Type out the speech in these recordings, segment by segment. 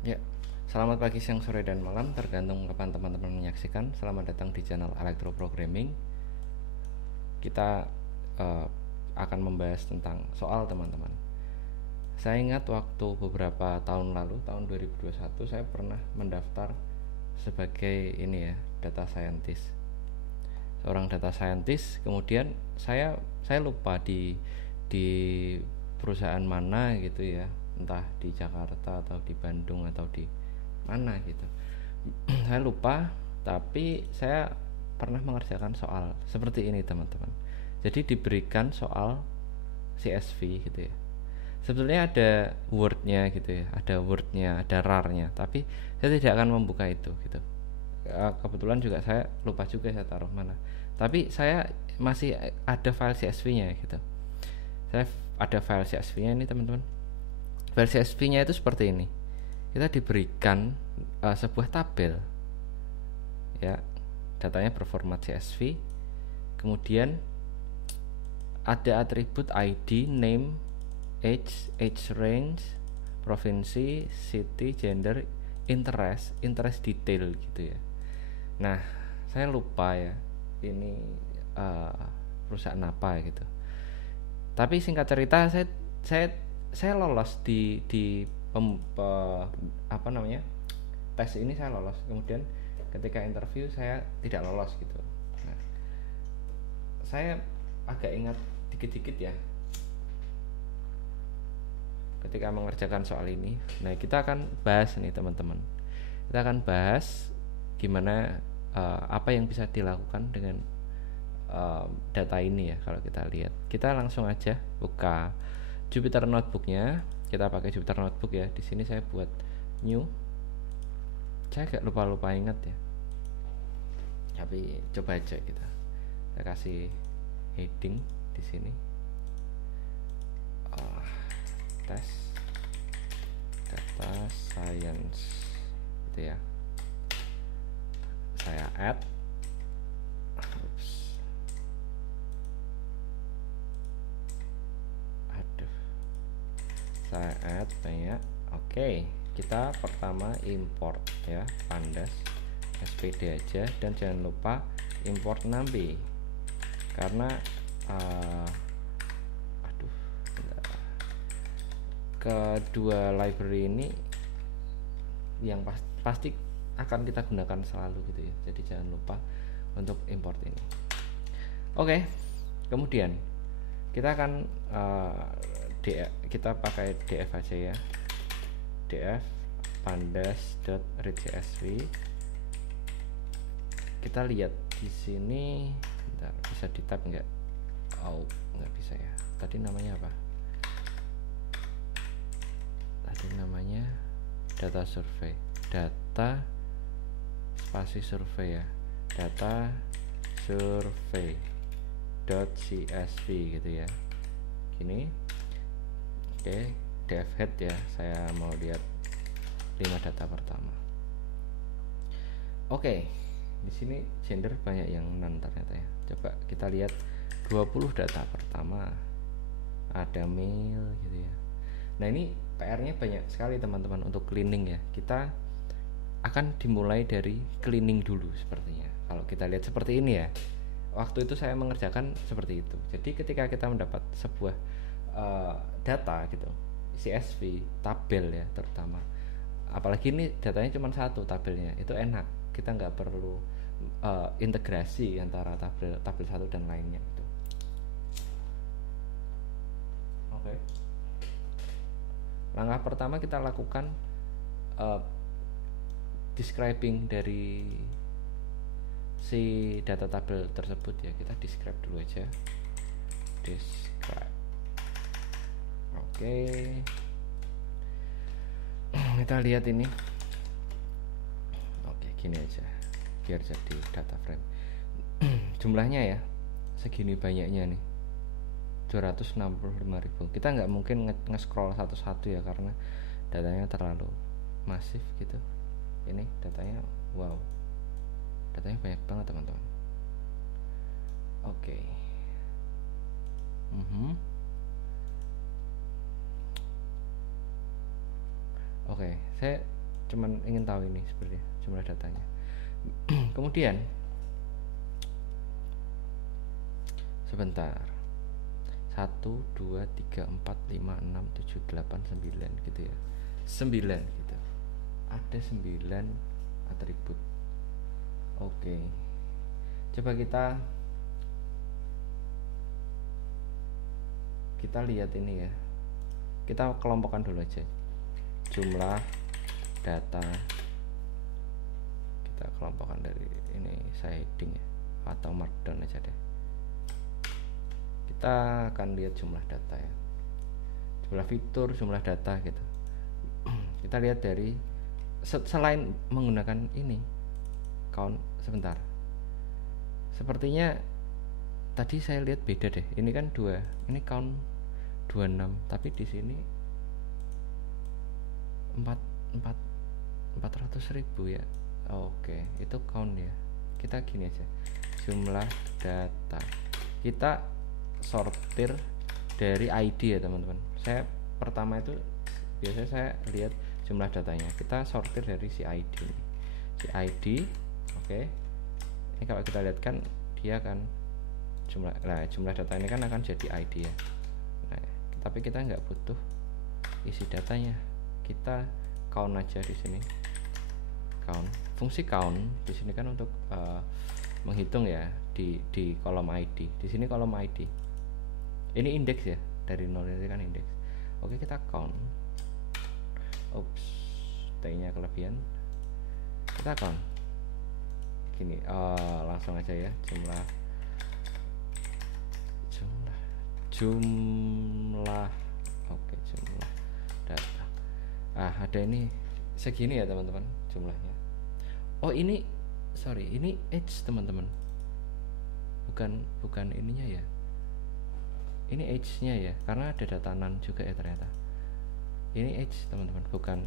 Ya, selamat pagi, siang, sore, dan malam, tergantung kapan teman-teman menyaksikan. Selamat datang di channel Electro Programming. Kita eh, akan membahas tentang soal teman-teman. Saya ingat waktu beberapa tahun lalu, tahun 2021, saya pernah mendaftar sebagai ini ya, data scientist. Seorang data scientist. Kemudian saya lupa di perusahaan mana gitu ya, entah di Jakarta atau di Bandung atau di mana gitu. Saya lupa, tapi saya pernah mengerjakan soal seperti ini teman-teman. Jadi diberikan soal CSV gitu ya. Sebetulnya ada wordnya gitu ya, ada wordnya, ada rar-nya, tapi saya tidak akan membuka itu gitu. Kebetulan juga saya lupa juga saya taruh mana, tapi saya masih ada file CSV-nya gitu. Saya ada file CSV-nya ini teman-teman. File CSV-nya itu seperti ini. Kita diberikan sebuah tabel ya, datanya berformat CSV. Kemudian ada atribut ID, name, age range, provinsi, city, gender, interest detail gitu ya. Nah, saya lupa ya ini uh, perusahaan apa gitu. Tapi singkat cerita, saya saya lolos di apa namanya, tes ini saya lolos. Kemudian ketika interview saya tidak lolos gitu. Nah, saya agak ingat dikit-dikit ya ketika mengerjakan soal ini. Nah, kita akan bahas nih teman-teman. Kita akan bahas gimana apa yang bisa dilakukan dengan data ini ya. Kalau kita lihat, kita langsung aja buka Jupyter Notebooknya. Kita pakai Jupyter Notebook ya. Di sini saya buat new. Saya agak lupa ingat ya. Tapi coba aja kita. Saya kasih heading di sini. Tes data science gitu ya. Saya add. Saya add banyak. Oke, kita pertama import ya, pandas spd aja, dan jangan lupa import nambi karena kedua library ini yang pasti akan kita gunakan selalu gitu ya. Jadi jangan lupa untuk import ini. Oke, kemudian kita akan kita pakai df aja ya. Df pandas.readcsv. Kita lihat di sini. Bentar, bisa di tab nggak? Oh, nggak bisa ya. Tadi namanya apa? Tadi namanya data survei. Data spasi survei ya. Data survei .csv gitu ya. Gini. Oke, df head ya. Saya mau lihat 5 data pertama. Oke, di sini gender banyak yang non ternyata ya. Coba kita lihat 20 data pertama. Ada male gitu ya. Nah, ini PR-nya banyak sekali teman-teman untuk cleaning ya. Kita akan dimulai dari cleaning dulu sepertinya. Kalau kita lihat seperti ini ya. Waktu itu saya mengerjakan seperti itu. Jadi ketika kita mendapat sebuah data gitu, CSV, tabel ya terutama, apalagi ini datanya cuma satu tabelnya, itu enak, kita nggak perlu integrasi antara tabel satu dan lainnya gitu. Oke. Langkah pertama kita lakukan describing dari si data tabel tersebut ya. Kita describe dulu aja, describe. Oke. Kita lihat ini. Oke, gini aja biar jadi data frame. Jumlahnya ya segini banyaknya nih, 265.000. Kita nggak mungkin nge-scroll satu-satu ya karena datanya terlalu masif gitu. Ini datanya, wow, datanya banyak banget teman-teman. Oke. Oke, saya cuman ingin tahu ini sebenarnya jumlah datanya. Kemudian sebentar, 1 2 3 4 5 6 7 8 9 gitu ya, 9 gitu, ada 9 atribut. Oke, coba kita lihat ini ya, kita kelompokkan dulu aja jumlah data, kita kelompokkan dari ini, saya heading ya atau markdown aja deh. Kita akan lihat jumlah data ya, jumlah fitur, jumlah data gitu. Kita lihat dari selain menggunakan ini count, sebentar, sepertinya tadi saya lihat beda deh, ini kan 2, ini count 26, tapi di sini 400.000 ya. Oke, itu count ya. Kita gini aja, jumlah data, kita sortir dari ID ya teman-teman. Saya pertama itu biasanya saya lihat jumlah datanya, kita sortir dari si ID ini. Si ID, oke. Ini kalau kita lihat kan dia kan jumlah data ini kan akan jadi ID ya. Nah, tapi kita nggak butuh isi datanya, kita count aja di sini. Count, fungsi count di sini kan untuk menghitung ya di kolom ID. Di sini kolom ID. Ini indeks ya, dari 0 ini kan indeks. Oke, kita count. Ups, T-nya kelebihan. Kita count. Gini, langsung aja ya, jumlah. Oke, jumlah data. Ada ini segini ya teman-teman jumlahnya. Oh, ini sorry, ini age teman-teman. Bukan ininya ya. Ini age-nya ya, karena ada data none juga ya ternyata. Ini age teman-teman, bukan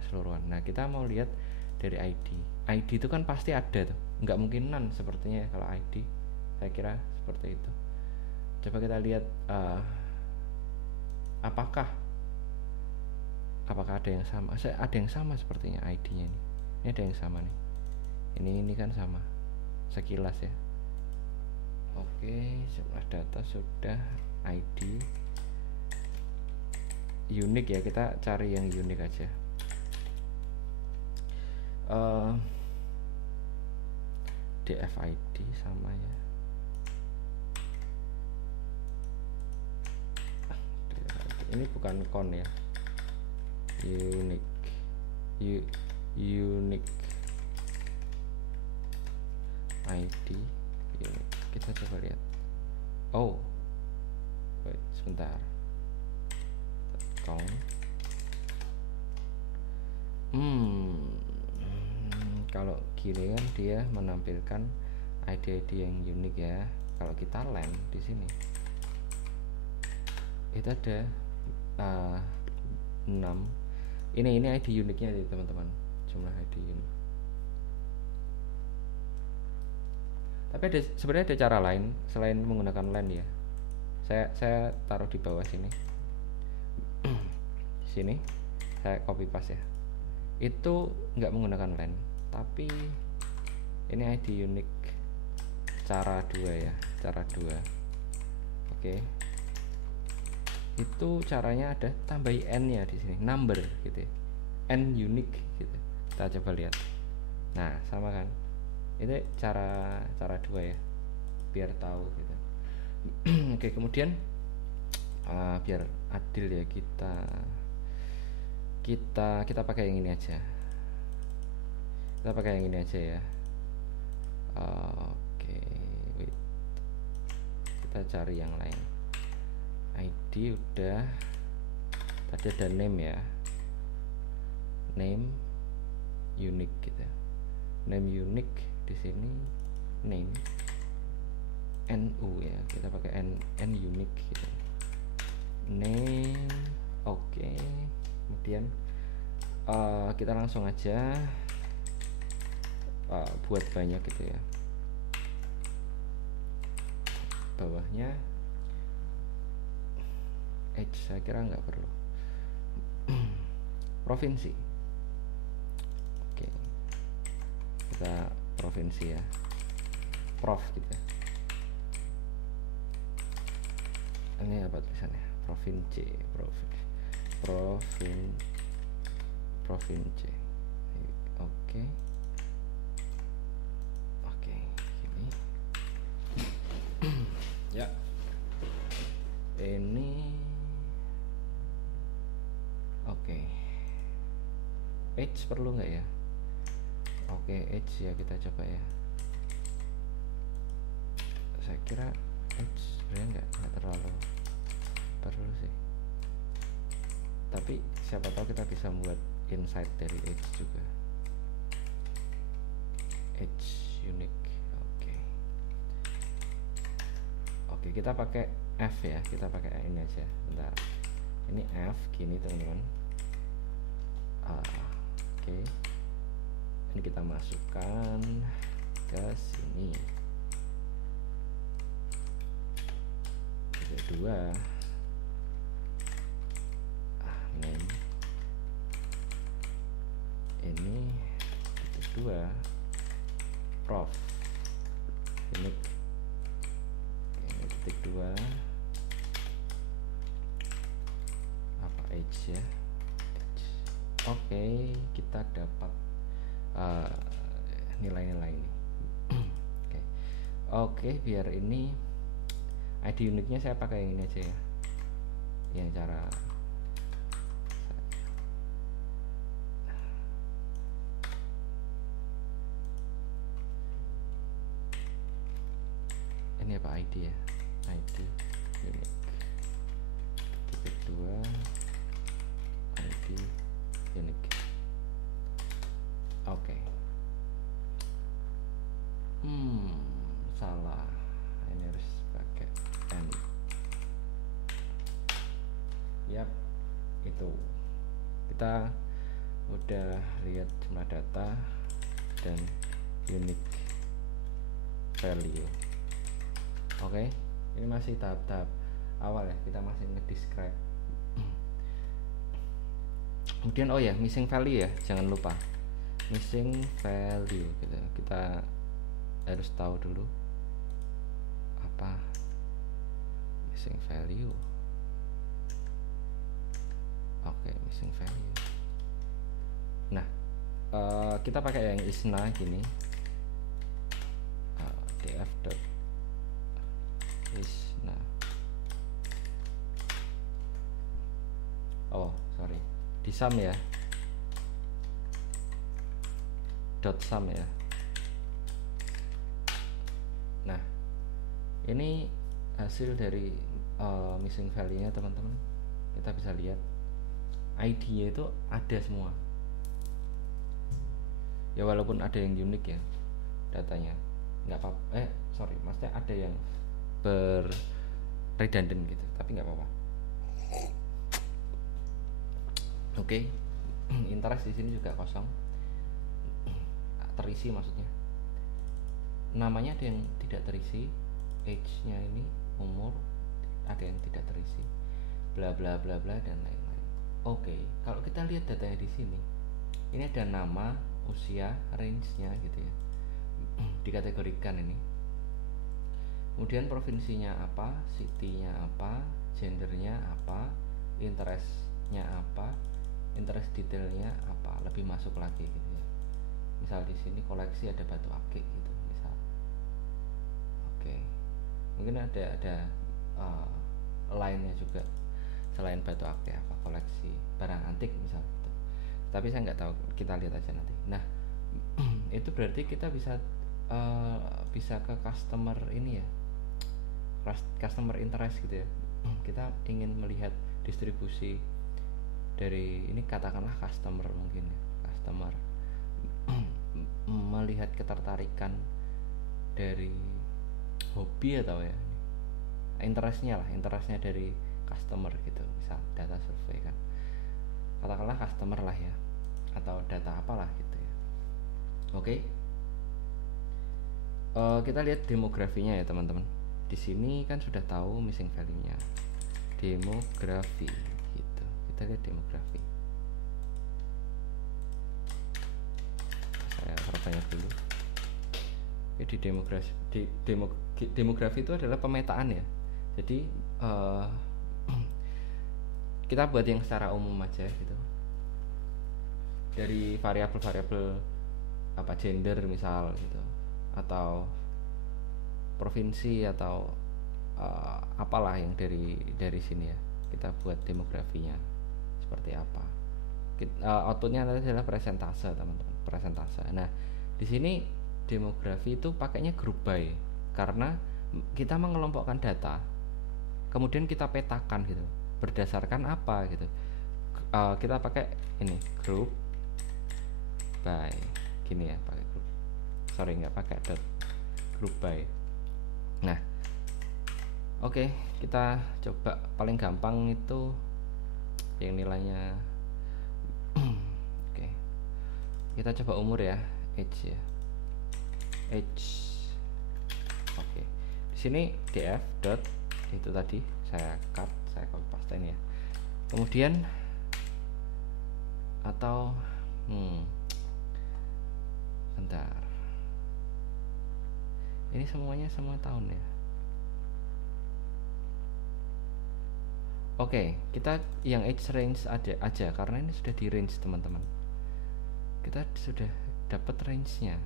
keseluruhan. Nah, kita mau lihat dari ID. ID itu kan pasti ada tuh, nggak mungkin none sepertinya ya kalau ID. Saya kira seperti itu. Coba kita lihat apakah ada yang sama. Ada yang sama sepertinya ID-nya ini. Ini ada yang sama nih. Ini kan sama sekilas ya. Oke, jumlah data sudah, ID unik ya, kita cari yang unik aja. DFID sama ya. Ini bukan con ya, unique ID unique. Kita coba lihat. Oh, wait, sebentar. Count. Kalau gini kan dia menampilkan ID yang unik ya. Kalau kita land di sini, itu ada 6. Ini ID uniknya nih teman-teman, jumlah ID unik. Tapi sebenarnya ada cara lain selain menggunakan len ya. Saya taruh di bawah sini. Sini saya copy paste ya. Itu nggak menggunakan len, tapi ini ID unik cara 2 ya, cara 2. Oke. Itu caranya ada tambahi n-nya di sini, number gitu ya. N unique gitu. Kita coba lihat. Nah, sama kan? Itu cara 2 ya, biar tahu gitu. Oke, kemudian biar adil ya, kita pakai yang ini aja. Kita pakai yang ini aja ya. Oke, wait. Kita cari yang lain. ID udah, tadi ada name ya, name unique gitu. Name unique di sini, name NU ya, kita pakai n unique gitu. Name, oke. Kemudian kita langsung aja buat banyak gitu ya. Bawahnya age saya kira nggak perlu. Provinsi, kita provinsi ya, prof gitu ya. Ini apa tulisannya? Provinsi. Oke. Gini. Ya. Ini oke. Age perlu nggak ya? Oke, age ya, kita coba ya. Saya kira age sebenarnya nggak terlalu perlu sih, tapi siapa tahu kita bisa membuat insight dari age juga. Age unique. Oke, kita pakai F ya, kita pakai ini aja. Bentar, ini F gini teman-teman. Oke, ini kita masukkan ke sini. Kedua, name. Ini kedua, prof. Ini titik 2, apa age ya. Oke, kita dapat nilai-nilai ini. Oke, biar ini ID uniknya saya pakai yang ini aja ya, yang cara ini apa, ID ya, ID unique titik 2 ID unique. Oke. Salah, ini harus pakai N. Yap, itu kita udah lihat jumlah data dan unique value. Oke, ini masih tahap-tahap awal ya, kita masih nge-describe. Kemudian oh ya, missing value ya, jangan lupa missing value gitu. Kita harus tahu dulu apa missing value. Oke, missing value. Nah, kita pakai yang isna gini, df dot isna. Oh sorry, di sum ya, dot sum ya. Nah, ini hasil dari missing value nya teman-teman. Kita bisa lihat ID nya itu ada semua ya, walaupun ada yang unik ya datanya, nggak apa-apa. Sorry, maksudnya ada yang redundant gitu, tapi nggak apa-apa. Oke. Interest di sini juga kosong, terisi maksudnya. Namanya ada yang tidak terisi, age-nya ini umur ada yang tidak terisi, bla bla bla bla dan lain-lain. Oke, kalau kita lihat datanya di sini, ini ada nama, usia, range-nya gitu ya, dikategorikan ini. Kemudian provinsinya apa, city-nya apa, gendernya apa, interest-nya apa, interest detailnya apa, lebih masuk lagi gitu ya. Misal di sini koleksi ada batu akik gitu misal. Oke, mungkin ada lainnya juga selain batu akik, apa koleksi barang antik misal gitu. Tapi saya nggak tahu, kita lihat aja nanti. Nah, itu berarti kita bisa ke customer ini ya, customer interest gitu ya. Kita ingin melihat distribusi dari ini, katakanlah customer mungkin ya, customer melihat ketertarikan dari hobi atau ya interestnya dari customer gitu, misal data survei kan, katakanlah customer lah ya, atau data apalah gitu ya. Oke. Kita lihat demografinya ya teman-teman. Di sini kan sudah tahu missing value-nya, demografi gitu. Kita lihat demografi. Saya perbanyak dulu. Jadi demografi itu adalah pemetaan ya. Jadi kita buat yang secara umum aja gitu. Dari variabel-variabel apa gender misal gitu, atau provinsi atau apalah yang dari sini ya. Kita buat demografinya seperti apa. Outputnya adalah presentase teman-teman, presentase. Nah di sini demografi itu pakainya group by karena kita mengelompokkan data, kemudian kita petakan gitu berdasarkan apa gitu. Kita pakai ini group by gini ya, pakai group, sorry nggak pakai dot, group by. Nah oke, kita coba paling gampang itu yang nilainya oke, kita coba umur ya, age ya, age. Oke, di sini df dot itu tadi saya cut, saya copy paste ya. Kemudian atau bentar, ini semuanya semua tahun ya. Oke, kita yang age range ada aja karena ini sudah di range teman-teman. Kita sudah dapat range-nya.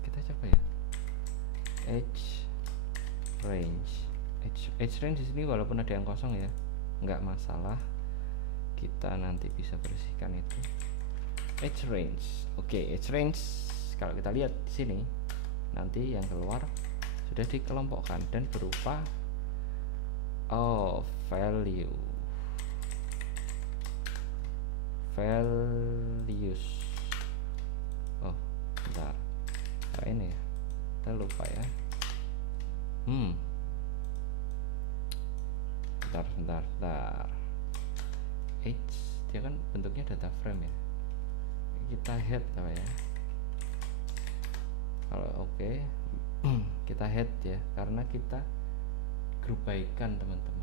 Kita coba ya. Age range. Age range di sini walaupun ada yang kosong ya, nggak masalah. Kita nanti bisa bersihkan itu. Age range. Oke, age range kalau kita lihat di sini nanti yang keluar sudah dikelompokkan dan berupa values. Oh bentar, ini ya kita lupa ya. Bentar. Age dia kan bentuknya data frame ya, kita head apa ya, kalau oke. Kita head ya karena kita grup baikan teman-teman.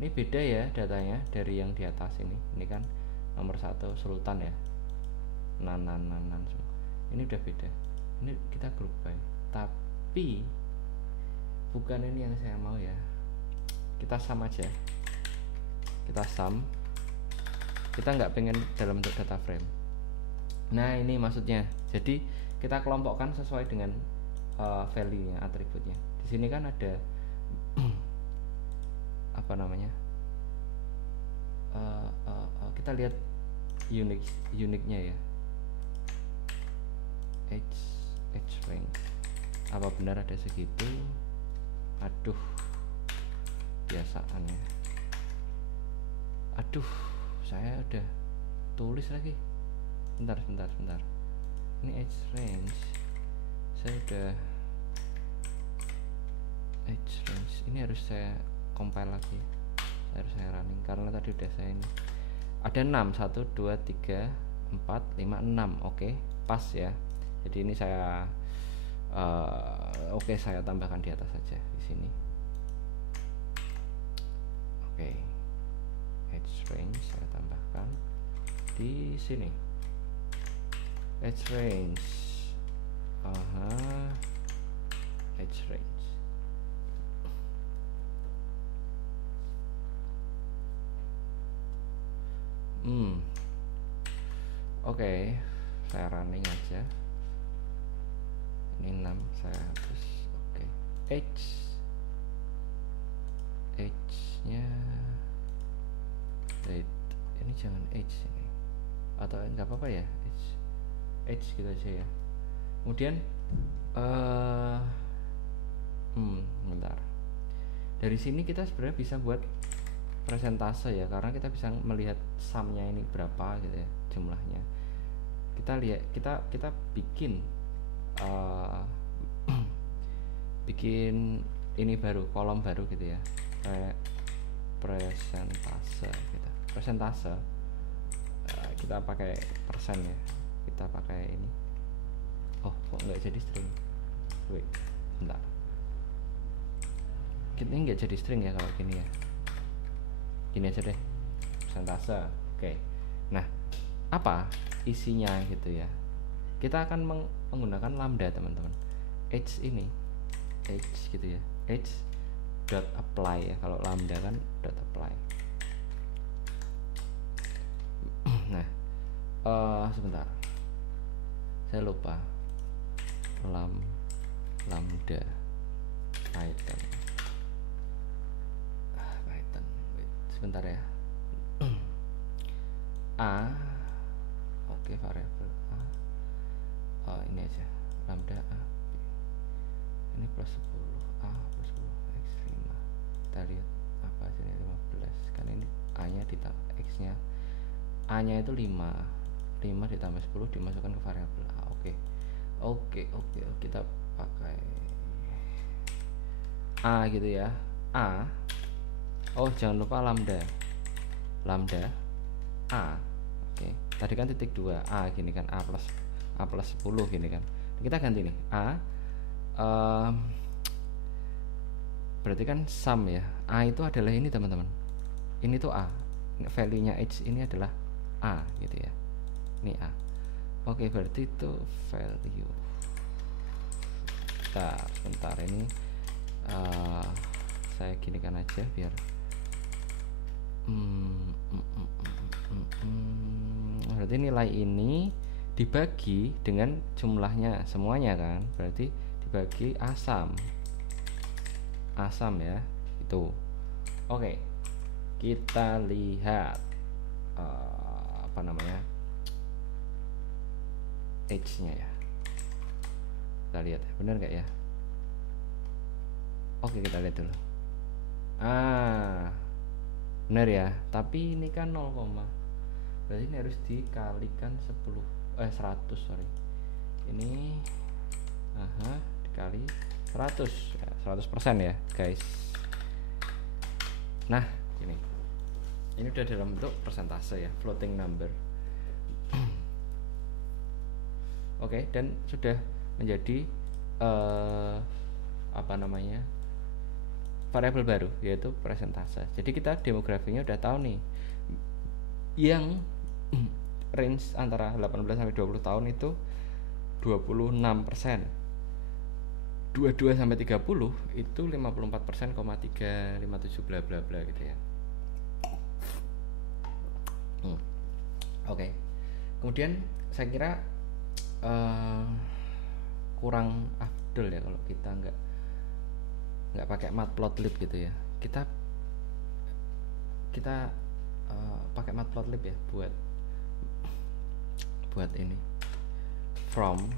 Ini beda ya datanya dari yang di atas ini. Ini kan nomor 1 Sultan ya, nan semua. Ini udah beda. Ini kita grup by. Tapi bukan ini yang saya mau ya. Kita sum aja. Kita sum. Kita nggak pengen dalam bentuk data frame. Nah ini maksudnya. Jadi kita kelompokkan sesuai dengan value-nya, atributnya. Di sini kan ada apa namanya? Kita lihat uniknya ya. Age range. Apa benar ada segitu? Aduh, biasaannya. Aduh, saya udah tulis lagi. Bentar. Ini age range. Saya udah age range ini harus saya compile lagi, harus saya running karena tadi udah saya ini ada 6 1 2 3 4 5 6. Oke, pas ya. Jadi ini saya saya tambahkan di atas saja di sini. Oke, age range saya tambahkan di sini. Age range age range. Oke, saya running aja. Ini 6 saya hapus. Oke, age nya date. Ini jangan age ini, atau nggak apa-apa ya, age gitu aja ya. Kemudian bentar, dari sini kita sebenarnya bisa buat presentase ya, karena kita bisa melihat sumnya ini berapa gitu ya, jumlahnya. Kita lihat, kita bikin bikin ini baru, kolom baru gitu ya, presentase gitu. Presentase kita pakai persen ya, kita pakai ini. Oh kok nggak jadi string, wait bentar, ini nggak jadi string ya kalau gini ya, gini aja deh, presentase. Oke. Nah apa isinya gitu ya. Kita akan menggunakan lambda teman-teman. H ini H gitu ya, H dot apply ya, kalau lambda kan dot apply. Nah sebentar, saya lupa lambda Python wait, sebentar ya. A, oke, variabel A, ini aja lambda A, ini plus 10, A plus 10 X 5, kita lihat apa hasilnya 15, karena ini A nya ditambah X nya, A nya itu 5 ditambah 10 dimasukkan ke variabel A. Oke, kita pakai A gitu ya. A, oh jangan lupa lambda A. Oke, tadi kan titik 2 A gini kan, A plus 10 gini kan, kita ganti nih A, berarti kan sum ya. A itu adalah ini teman-teman, ini tuh A, value nya H ini adalah A gitu ya, ini A. Oke, berarti itu value. Bentar ini saya ginikan aja biar berarti nilai ini dibagi dengan jumlahnya semuanya kan, berarti dibagi asam ya itu. Oke, kita lihat apa namanya, H nya ya, kita lihat benar nggak ya. Oke, kita lihat dulu. Benar ya, tapi ini kan 0, berarti ini harus dikalikan 100 sorry, ini dikali 100 ya, 100% ya guys. Nah ini udah dalam bentuk persentase ya, floating number. Oke, dan sudah menjadi apa namanya, variabel baru yaitu persentase. Jadi kita demografinya udah tahu nih, yang range antara 18 sampai 20 tahun itu 26%, 22 sampai 30 itu 54%,357 bla bla bla gitu ya. Oke. Kemudian saya kira kurang afdol ya kalau kita nggak pakai matplotlib gitu ya. Kita pakai matplotlib ya buat ini, from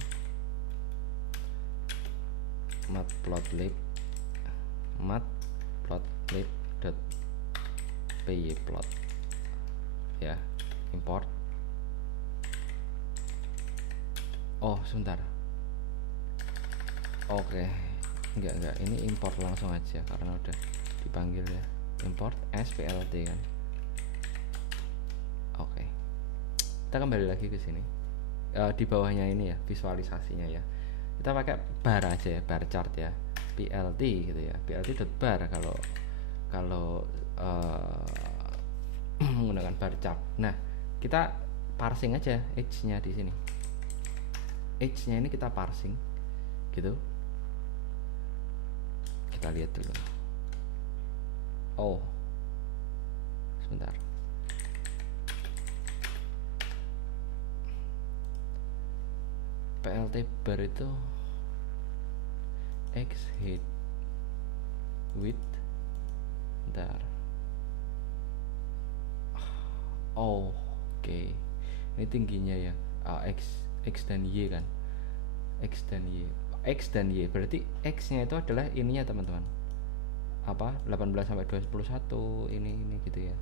matplotlib.pyplot ya, import. Oh sebentar, oke, enggak, ini import langsung aja karena udah dipanggil ya, import splt kan. Oke, kita kembali lagi ke sini, di bawahnya ini ya visualisasinya ya, kita pakai bar aja ya, bar chart ya, plt gitu ya, plt.bar kalau menggunakan bar chart. Nah, kita parsing aja H-nya di sini. H-nya ini kita parsing gitu. Kita lihat dulu. Oh, sebentar. PLT bar itu X height width. Bentar. Oh, oke. Ini tingginya ya. X dan Y kan, X dan Y berarti X nya itu adalah ininya teman-teman, apa 18 sampai 21 ini gitu ya,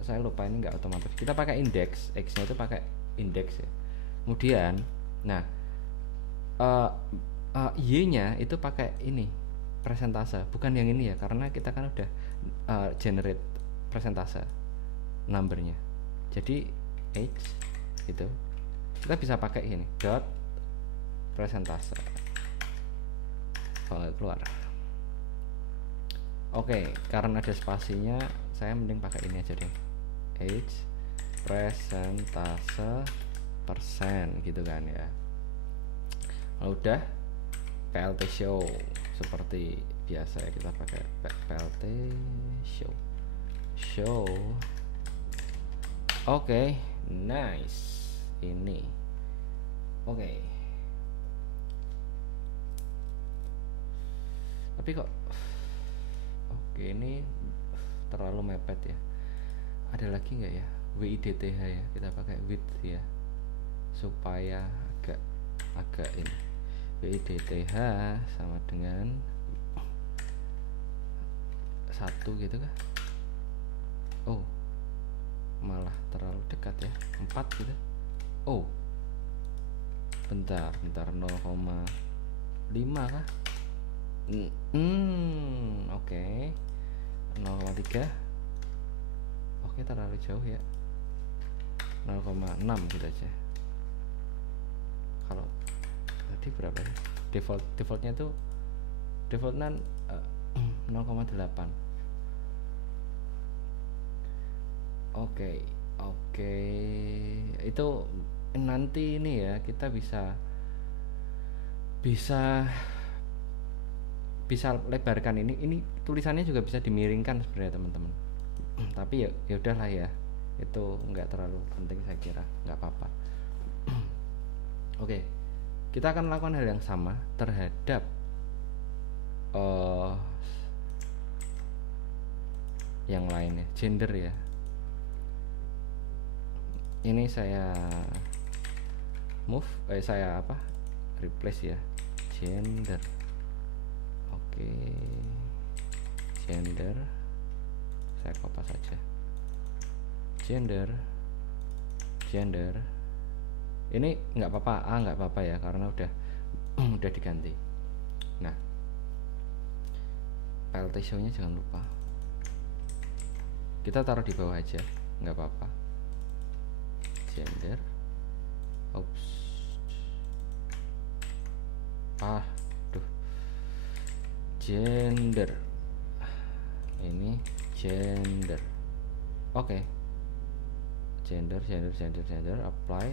saya lupa, ini enggak otomatis, kita pakai indeks, X nya itu pakai indeks ya. Kemudian nah Y nya itu pakai ini persentase, bukan yang ini ya, karena kita kan udah generate persentase numbernya. Jadi H itu kita bisa pakai ini dot persentase, kalau keluar. Oke, karena ada spasinya saya mending pakai ini aja deh, H persentase gitu kan ya. Kalau udah PLT show seperti biasa ya, kita pakai PLT show. Oke, nice. Ini oke. Tapi kok oke, ini terlalu mepet ya. Ada lagi nggak ya? WIDTH ya, kita pakai width ya supaya agak ini. WIDTH sama dengan 1 gitu kah? Oh, malah terlalu dekat ya, 4 gitu. Oh, bentar 0,5 kah? Oke. 0,3. Oke, terlalu jauh ya. 0,6 gitu aja. Kalau tadi berapa ya? Defaultnya tuh defaultnya 0,8. Oke. Itu nanti ini ya, kita bisa lebarkan ini tulisannya juga bisa dimiringkan sebenarnya teman-teman. Tapi ya udahlah ya, itu nggak terlalu penting saya kira, nggak apa-apa. Oke, kita akan lakukan hal yang sama terhadap yang lainnya, gender ya. Ini saya replace ya, gender. Oke, gender saya kopas saja, gender ini nggak apa-apa ya, karena udah udah diganti. Nah, PLT show nya jangan lupa kita taruh di bawah aja, nggak apa-apa. Gender, gender, ini gender. Oke. Gender apply.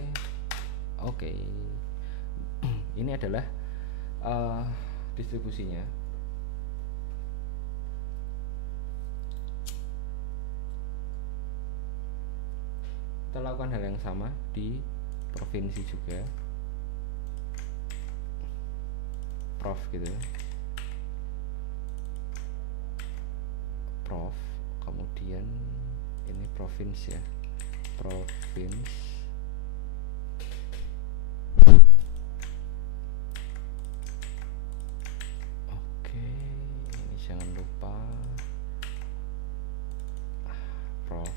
Oke. Ini adalah distribusinya. Kita lakukan hal yang sama di provinsi juga, prof gitu ya. Prof, kemudian ini provinsi ya, provinsi. Oke, ini jangan lupa prof.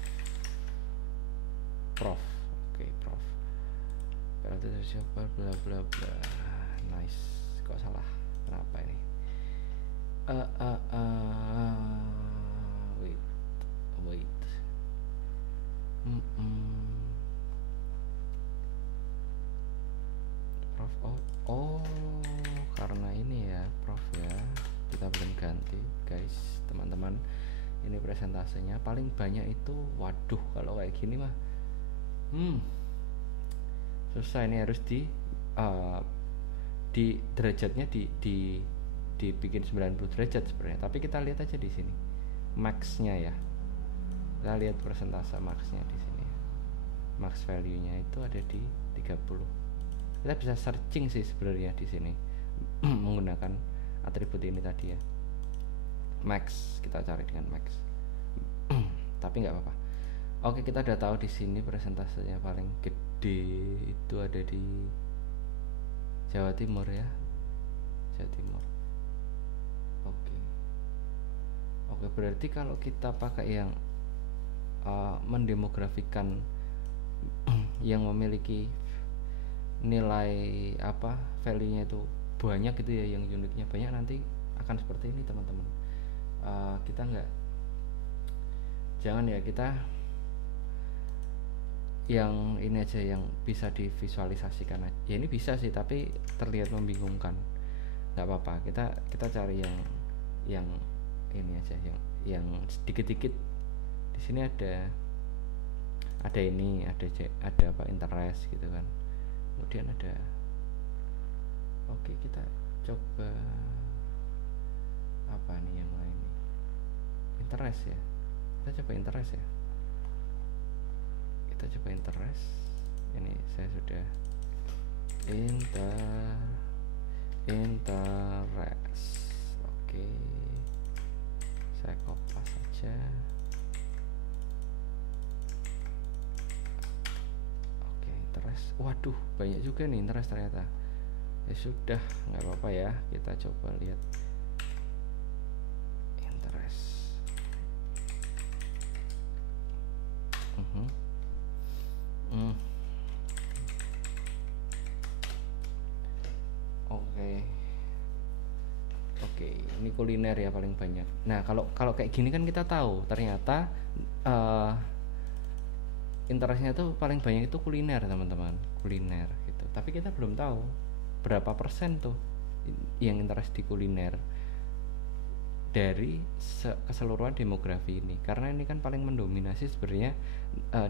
Oke, prof. Berarti siapa bla bla bla. Nice. Kok salah? Kenapa ini? Wait. Prof. Oh, karena ini ya, prof ya. Kita belum ganti, guys, teman-teman. Ini presentasenya paling banyak itu, waduh, kalau kayak gini mah susah. Ini harus di derajatnya dibikin 90 derajat sebenarnya, tapi kita lihat aja di sini max-nya ya. Kita lihat persentase max-nya di sini. Max value-nya itu ada di 30. Kita bisa searching sih sebenarnya di sini menggunakan atribut ini tadi ya. Max, kita cari dengan max. Tapi nggak apa-apa. Oke, kita udah tahu di sini presentasenya paling gede itu ada di Jawa Timur ya. Jawa Timur. Oke, berarti kalau kita pakai yang mendemografikan yang memiliki nilai value-nya itu banyak gitu ya, yang unitnya banyak, nanti akan seperti ini teman-teman. Kita jangan ya, kita yang ini aja yang bisa divisualisasikan aja. Ya ini bisa sih, tapi terlihat membingungkan. Nggak apa-apa, kita cari yang ini aja, yang sedikit-sedikit. Di sini ada ini, ada apa, interest gitu kan. kemudian ada, oke kita coba apa nih yang lain nih, interest ya, kita coba interest ya, kita coba interest. Ini saya sudah interest, oke saya kopas saja. Oke, interest, waduh banyak juga nih interest ternyata. Ya sudah, nggak apa-apa ya, kita coba lihat interest. Oke, ini kuliner ya paling banyak. Nah, kalau kayak gini kan kita tahu ternyata interestnya tuh paling banyak itu kuliner, teman-teman, kuliner gitu. Tapi kita belum tahu berapa persen tuh yang interest di kuliner dari keseluruhan demografi ini, karena ini kan paling mendominasi sebenarnya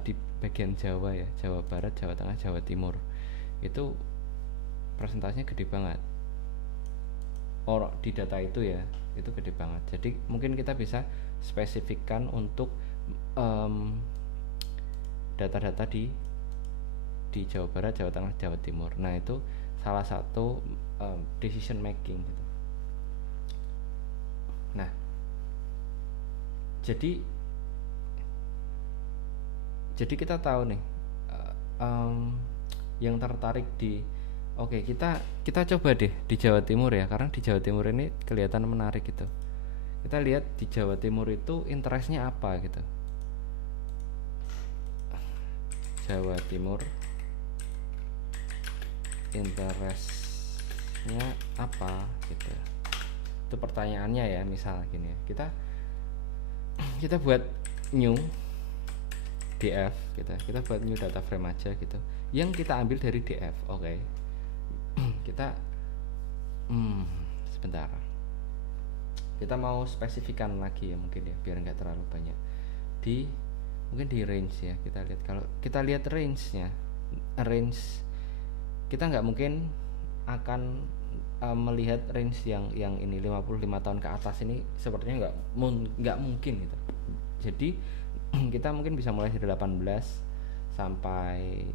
di bagian Jawa ya, Jawa Barat, Jawa Tengah, Jawa Timur. Itu persentasenya gede banget. Di data itu ya, itu gede banget. Jadi mungkin kita bisa spesifikkan untuk data-data di Jawa Barat, Jawa Tengah, Jawa Timur. Nah, itu salah satu decision making gitu. Nah, jadi kita tahu nih yang tertarik di, oke, kita coba deh di Jawa Timur ya, karena di Jawa Timur ini kelihatan menarik gitu. Kita lihat di Jawa Timur itu interestnya apa gitu. Jawa Timur interestnya apa gitu. Itu pertanyaannya ya, misal gini ya, kita buat new DF gitu. Kita buat new data frame aja gitu, yang kita ambil dari DF. Oke. Kita sebentar, kita mau spesifikan lagi ya mungkin ya, biar nggak terlalu banyak mungkin di range ya. Kita lihat, kalau kita lihat range kita nggak mungkin akan melihat range yang ini 55 tahun ke atas ini, sepertinya nggak mungkin gitu. Jadi kita mungkin bisa mulai dari 18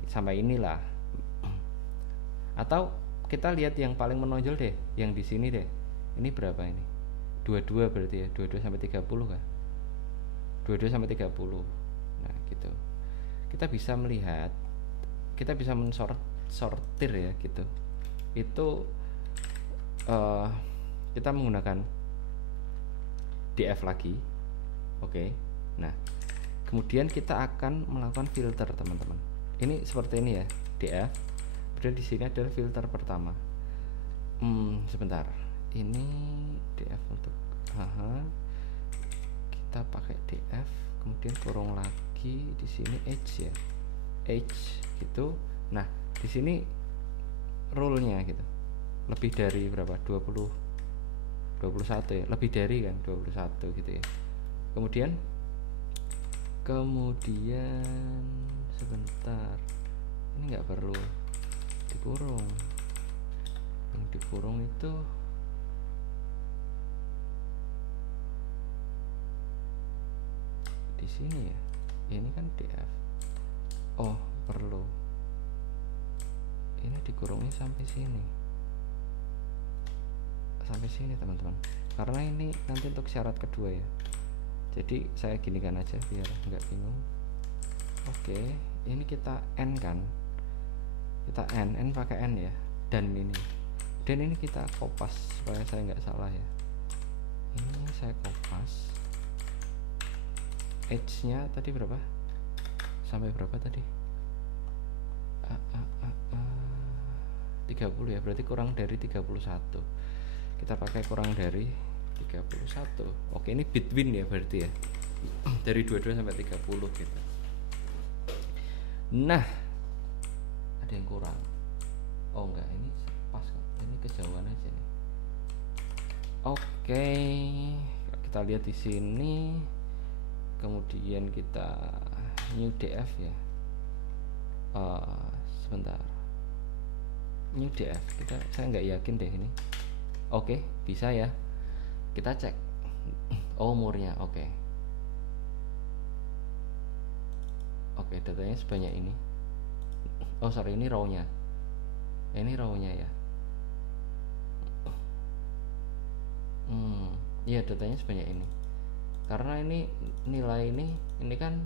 sampai inilah, atau kita lihat yang paling menonjol deh, yang di sini deh. Ini berapa ini? 22 berarti ya, 22 sampai 30 kah? 22 sampai 30. Nah, gitu. Kita bisa melihat, kita bisa mensortir ya gitu. Itu kita menggunakan DF lagi. Oke. Nah, kemudian kita akan melakukan filter, teman-teman. Ini seperti ini ya, DF. Kemudian di sini adalah filter pertama. Sebentar. Ini DF untuk kita pakai DF, kemudian kurung lagi di sini H ya. H gitu. Nah, di sini rule-nya gitu. Lebih dari berapa? 21 ya. Lebih dari kan 21 gitu ya. Kemudian sebentar. Ini enggak perlu dikurung. Yang dikurung itu di sini ya. Ini kan DF. Oh, perlu. Ini dikurungnya sampai sini. Sampai sini, teman-teman. Karena ini nanti untuk syarat kedua ya. Jadi saya ginikan aja biar nggak bingung. Oke, ini kita N kan. Kita N pakai N ya. Dan ini kita kopas supaya saya nggak salah ya. Ini saya kopas. H-nya tadi berapa? Sampai berapa tadi? 30 ya, berarti kurang dari 31. Kita pakai kurang dari 31. Oke, ini between ya berarti ya. Dari 22 sampai 30 gitu. Nah, ada yang kurang. Oh enggak, ini pas kok. Ini kejauhan aja nih. Oke, kita lihat di sini. Kemudian kita new DF ya. Sebentar. new df, saya nggak yakin deh ini. Oke, bisa ya, kita cek. Oh, umurnya, oke, datanya sebanyak ini. Oh sorry, ini row-nya, ya. Iya, datanya sebanyak ini. Karena ini nilai ini kan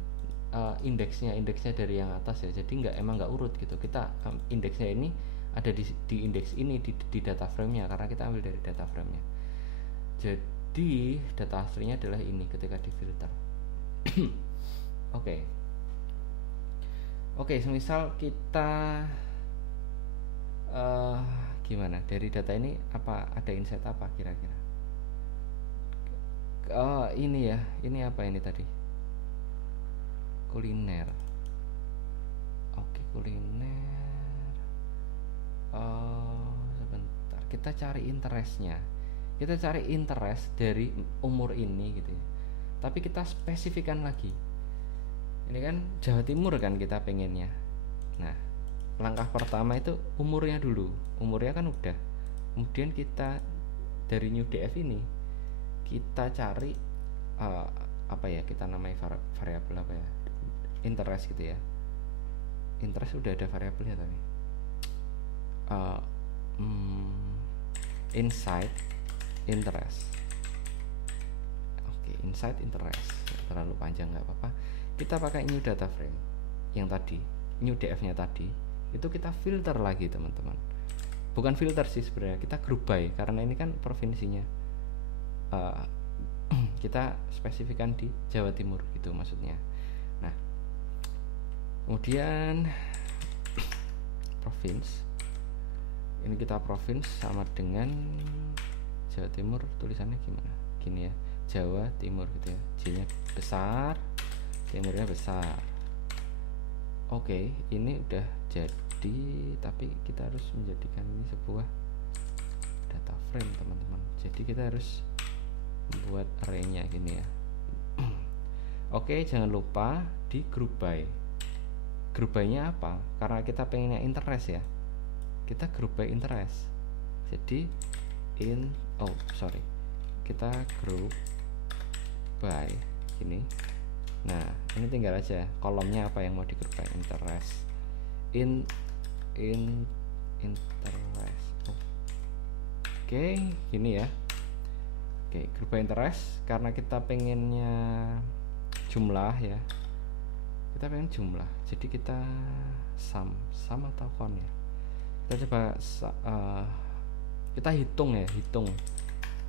indeksnya dari yang atas ya. Jadi emang nggak urut gitu. Kita indeksnya ini ada di indeks ini di data frame-nya, karena kita ambil dari data frame-nya. Jadi data aslinya adalah ini ketika difilter. Oke, semisal kita gimana dari data ini, apa ada insight apa kira-kira? Ini ya, ini apa ini tadi? Kuliner. Oke, kuliner. Sebentar, kita cari interestnya. Kita cari interest dari umur ini gitu ya. Tapi kita spesifikkan lagi. Ini kan Jawa Timur kan kita pengennya. Nah, langkah pertama itu umurnya dulu. Umurnya kan udah. Kemudian kita dari new df ini kita cari apa ya, kita namai variabel apa ya, interest gitu ya. Interest udah ada variabelnya tapi inside interest. Oke, inside interest terlalu panjang, nggak apa-apa. Kita pakai new data frame yang tadi, new df nya tadi itu kita filter lagi teman-teman. Bukan filter sih sebenarnya, kita group by, karena ini kan provinsinya kita spesifikan di Jawa Timur gitu maksudnya. Nah, kemudian provinsi ini kita provinsi sama dengan Jawa Timur, tulisannya gimana? Gini ya, Jawa Timur gitu ya, J nya besar, Timurnya besar. Oke, ini udah jadi, tapi kita harus menjadikan ini sebuah data frame teman-teman. Jadi kita harus membuat array-nya gini ya. Oke, jangan lupa di group by. Group by-nya apa? Karena kita pengennya interest ya, kita group by interest. Jadi kita group by gini. Nah, ini tinggal aja kolomnya apa yang mau di group by, interest interest. Oke, gini ya. Oke, group by interest, karena kita pengennya jumlah ya, kita pengen jumlah, jadi kita sum atau count ya. Kita coba kita hitung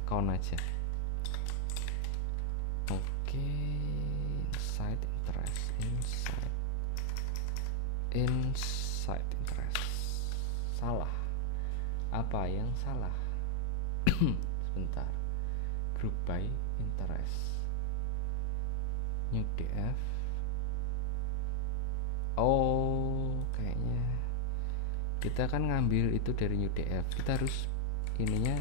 count aja. Oke, inside interest. Salah, apa yang salah? Sebentar, group by interest, new df. Oh, kayaknya kita kan ngambil itu dari new df, kita harus ininya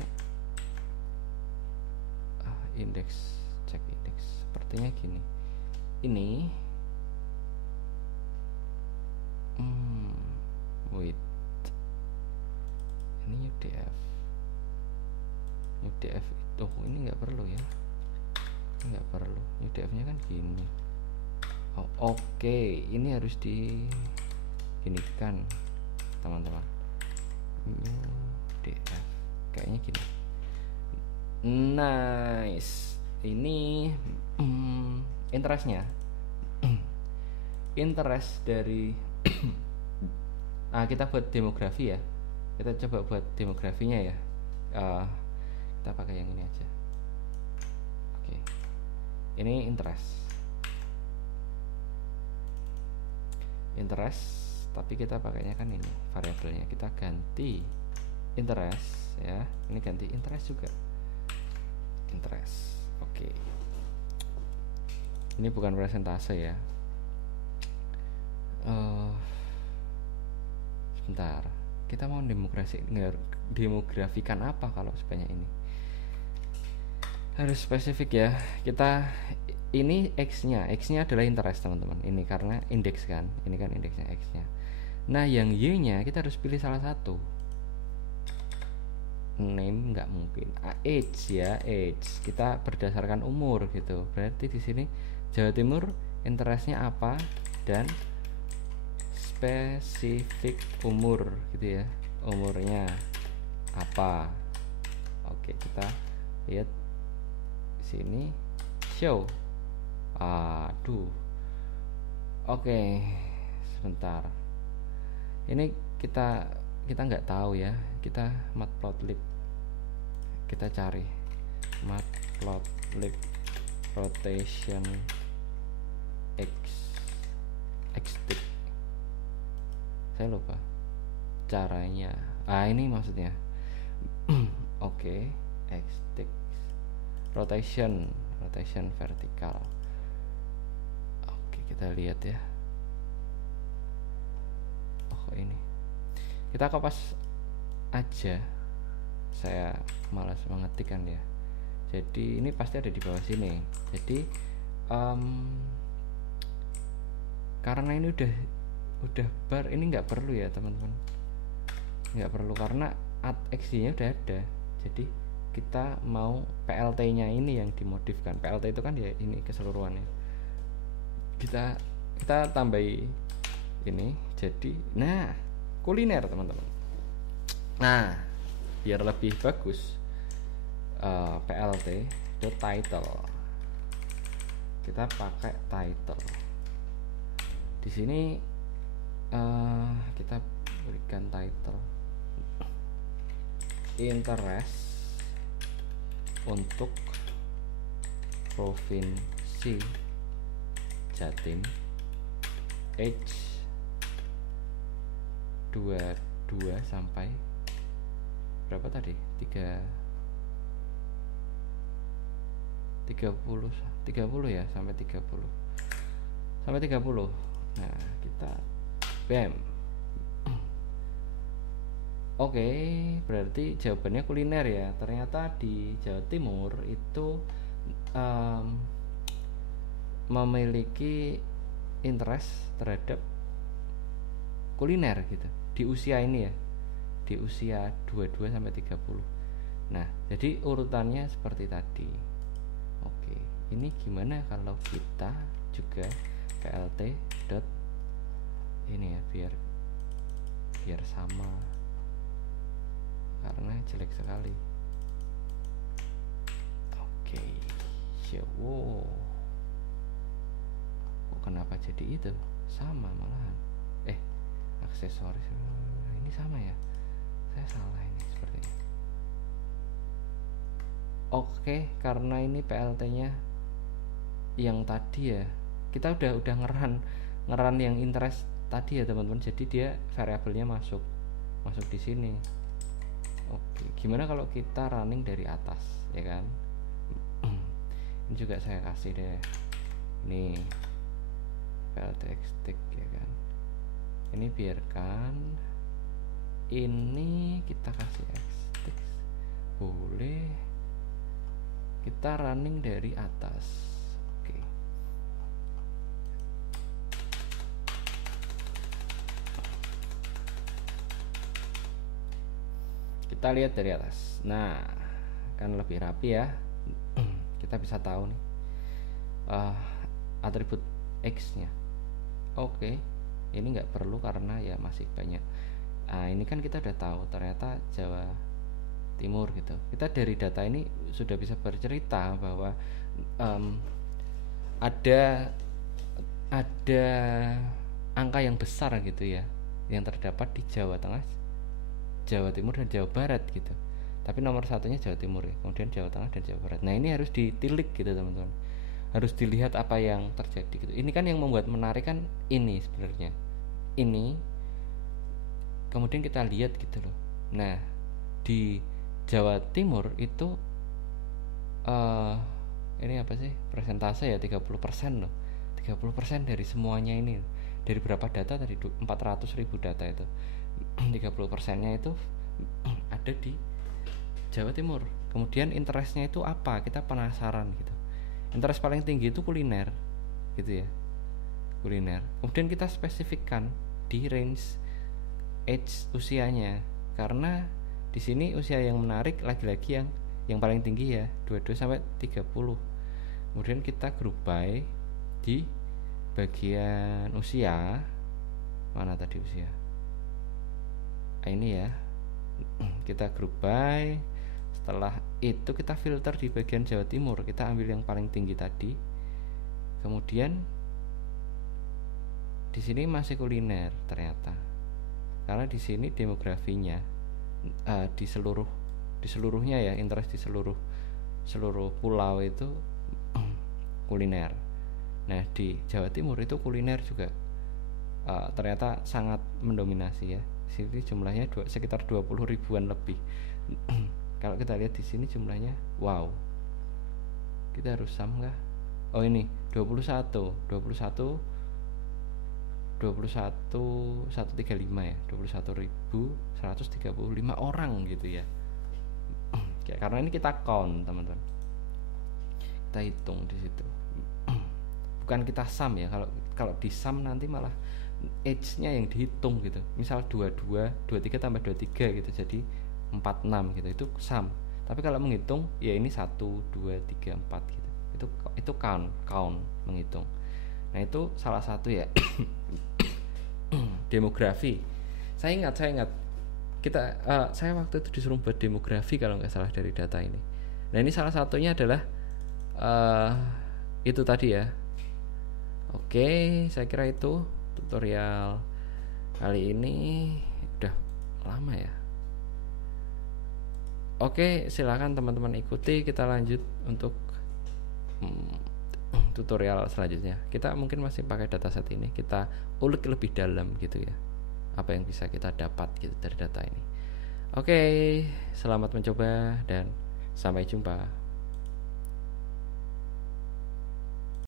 index, cek index, sepertinya gini. Ini wait, ini new df itu ini nggak perlu ya, nggak perlu. New df nya kan gini. Oke, ini harus diginikan teman-teman. New df kayaknya gini. Nice. Ini interestnya interest dari kita buat demografi ya. Kita coba buat demografinya ya. Kita pakai yang ini aja. Oke. Ini interest, tapi kita pakainya kan ini variabelnya, kita ganti interest ya. Ini ganti interest juga. Interest. Oke. Ini bukan presentase ya. Sebentar, kita mau demografikan apa kalau sebanyak ini? Harus spesifik ya. Kita ini x-nya adalah interest teman-teman. Ini karena indeks kan, ini kan indeksnya x-nya. Nah, yang y-nya kita harus pilih salah satu. name nggak mungkin. Age ya, age. Kita berdasarkan umur gitu. Berarti di sini Jawa Timur interestnya apa dan spesifik umur gitu ya. Umurnya apa? Oke, kita lihat di sini show. Aduh. Oke, sebentar. Ini kita nggak tahu ya. Kita matplotlib. Kita cari matplotlib rotation xtick. Saya lupa caranya. Ini maksudnya. Oke, xtick rotation vertikal. Oke, kita lihat ya. Ini kita kopas aja, saya malas mengetikkan ya. Jadi ini pasti ada di bawah sini. Jadi karena ini udah bar, ini nggak perlu ya teman-teman, nggak perlu karena xy nya udah ada. Jadi kita mau plt nya ini yang dimodifkan. Plt itu kan ya ini keseluruhannya, kita tambahi ini jadi kuliner teman-teman. Nah, biar lebih bagus plt.title kita pakai title. Di sini kita berikan title interest untuk provinsi Jatim, age 22 sampai berapa tadi? 30 ya, sampai 30. Nah, kita bam. Oke, berarti jawabannya kuliner ya. Ternyata di Jawa Timur itu memiliki interest terhadap kuliner gitu di usia ini ya, di usia 22 sampai 30. Nah, jadi urutannya seperti tadi. Oke, ini gimana kalau kita juga plt dot ini ya, biar sama karena jelek sekali. Oke, wow, kok kenapa jadi itu sama malahan? Aksesoris ini sama ya, saya salah ini sepertinya. Oke, karena ini plt nya yang tadi ya, kita udah ngeran yang interest tadi ya teman-teman. Jadi dia variabelnya masuk di sini. Oke, gimana kalau kita running dari atas ya kan? Ini juga saya kasih deh nih plt xtick ya kan. Ini biarkan ini kita kasih xtick, boleh kita running dari atas. Oke, kita lihat dari atas. Nah, kan lebih rapi ya. Kita bisa tahu nih atribut x nya. Oke, ini nggak perlu karena ya masih banyak. Ini kan kita udah tahu ternyata Jawa Timur gitu. Kita dari data ini sudah bisa bercerita bahwa ada angka yang besar gitu ya yang terdapat di Jawa Tengah, Jawa Timur dan Jawa Barat gitu. Tapi nomor satunya Jawa Timur ya, kemudian Jawa Tengah dan Jawa Barat. Nah, ini harus ditilik gitu teman-teman, harus dilihat apa yang terjadi gitu. Ini kan yang membuat menarik kan ini sebenarnya ini, kemudian kita lihat gitu loh. Nah, di Jawa Timur itu ini apa sih persentase ya, 30% loh, 30% dari semuanya ini. Dari berapa data tadi, 400.000 data itu 30%-nya itu ada di Jawa Timur. Kemudian interestnya itu apa, kita penasaran gitu. Interest paling tinggi itu kuliner gitu ya, kuliner. Kemudian kita spesifikkan di range age usianya, karena Di sini usia yang menarik lagi-lagi yang paling tinggi ya 22 sampai 30. Kemudian kita group by di bagian usia. Mana tadi usia? Ini ya. Kita group by. Setelah itu kita filter di bagian Jawa Timur. Kita ambil yang paling tinggi tadi. Kemudian di sini masih kuliner ternyata. Karena di sini demografinya di seluruhnya ya, interest di seluruh pulau itu kuliner. Nah, di Jawa Timur itu kuliner juga ternyata sangat mendominasi ya. Sini jumlahnya sekitar 20 ribuan lebih. Kalau kita lihat di sini jumlahnya, wow. Kita harus sum nggak? Oh ini 135 ya, 21.135 orang gitu ya. Karena ini kita count teman-teman, kita hitung di situ. Bukan kita sum ya. Kalau di sum nanti malah age-nya yang dihitung gitu. Misal 23 tambah 23 gitu, jadi 46 gitu, itu sum. Tapi kalau menghitung ya ini 1, 2, 3, 4 gitu. Itu count menghitung. Nah, itu salah satu ya. Demografi. Saya ingat saya waktu itu disuruh buat demografi kalau nggak salah dari data ini. Nah, ini salah satunya adalah itu tadi ya. Oke, saya kira itu tutorial kali ini udah lama ya. Oke, silakan teman-teman ikuti. Kita lanjut untuk tutorial selanjutnya. Kita mungkin masih pakai dataset ini. Kita ulik lebih dalam gitu ya. Apa yang bisa kita dapat gitu dari data ini. Oke, selamat mencoba dan sampai jumpa.